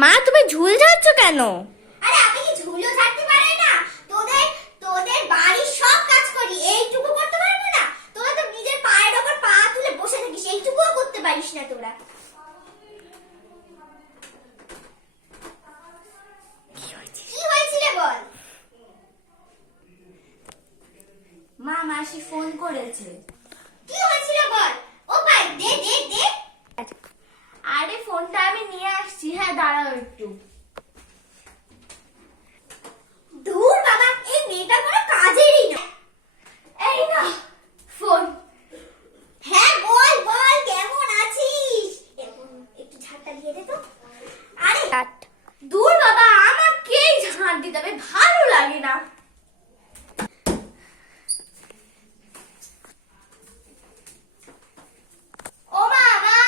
মা তুমি ঝুল ঝাড়ছো কেন? আরে আমি কি ঝুলও ঝাড়তে পারি না? তোদের তোদের বাড়ির সব কাজ করি, এইটুকু করতে পারবো না? তোরা তো নিজের পায়ের ওপর পা তুলে বসে থাকিস, এইটুকুও করতে পারিস না তোরা। কি হয়েছিল বল? মা মাসি ফোন করেছে। কি হয়েছিল বল? ও ভাই দে দে দে। আরে ফোনটা আমি নিয়ে আসছি, হ্যাঁ দাঁড়াও একটু। দূর বাবা, এই মেয়েটা কোনো কাজেরই না। এই না ফোন। হ্যাঁ বল বল, কেমন আছিস? একটু ঝাড়টা দিয়ে দে তো। আরে দূর বাবা, আমাকেই ঝাড় দিতে হবে, ভালো লাগে না। ও মা, মা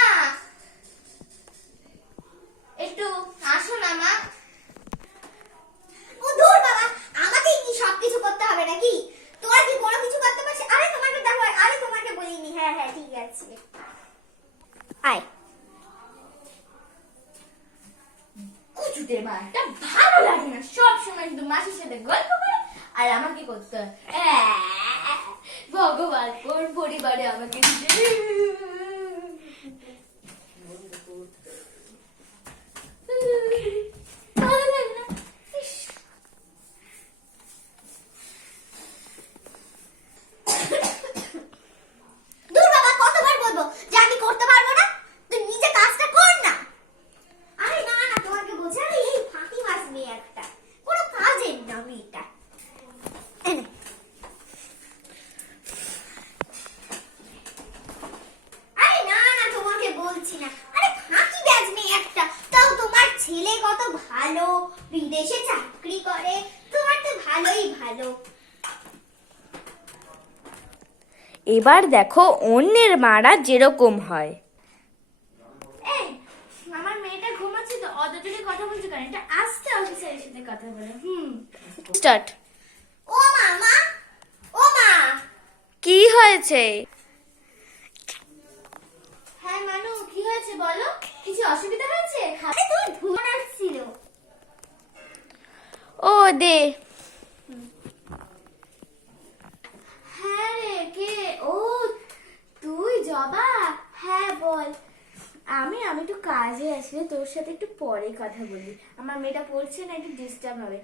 একটু আসো না মা। ও দূর বাবা, আমাকেই কি সবকিছু করতে হবে নাকি? তোরা কি কোনো কিছু করতে পারছিস? আরে তোমাকে দেখো, আরে তোমাকে বলিনি। হ্যাঁ হ্যাঁ ঠিক আছে, আয়। কুচুটে মা, এটা ভালো লাগে না, সব সময় শুধু মাসির সাথে গল্প করে আর আমাকে করতে হয়। ভগবান কোন পরিবারে আমাকে দিতে। ভালো লাগে না। ইস। দূর বাবা, কতবার বলবো যে আমি করতে পারবো না? তুই নিজে কাজটা কর না। আরে না না, তোমাকে বলছি, আরে এই ফাঁকি মাছ মেয়ে একটা, কোনো কাজের না মেয়েটা। আরে না না, তোমাকে বলছি না, আরে ফাঁকি ব্যাজ মেয়ে একটা। তাও তোমার ছেলে কত ভালো, বিদেশে চাকরি করে, তোমার তো ভালোই ভালো। এবার দেখো অন্যের মারা যেরকম হয়। এই আমার মেয়েটা ঘুমাচ্ছে তো অত জোরে কথা বলছে কেন? এটা আস্তে অফিসারের সাথে কথা বলে। স্টার্ট। ও মামা, ও মা। কি হয়েছে? হ্যাঁ মানু, কি হয়েছে বলো? কিছু অসুবিধা হয়েছে? আরে তুমি ধুমা আসছিল। ও দে। হ্যাঁ রে, কে? ও তুই জবা? হ্যাঁ বল। আমি একটু কাজে আছি, তোর সাথে একটু পরে কথা বলি। আমার মেয়েটা পড়ছে না, একটু ডিস্টার্ব হবে।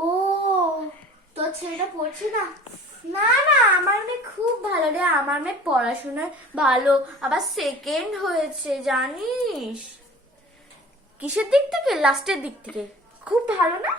ও তোর ছেলেটা পড়ছে না? না না, আমার মেয়ে খুব ভালো রে, আমার মেয়ে পড়াশোনায় ভালো, আবার সেকেন্ড হয়েছে জানিস। কিসের দিক থেকে? লাস্টের দিক থেকে। খুব ভালো না?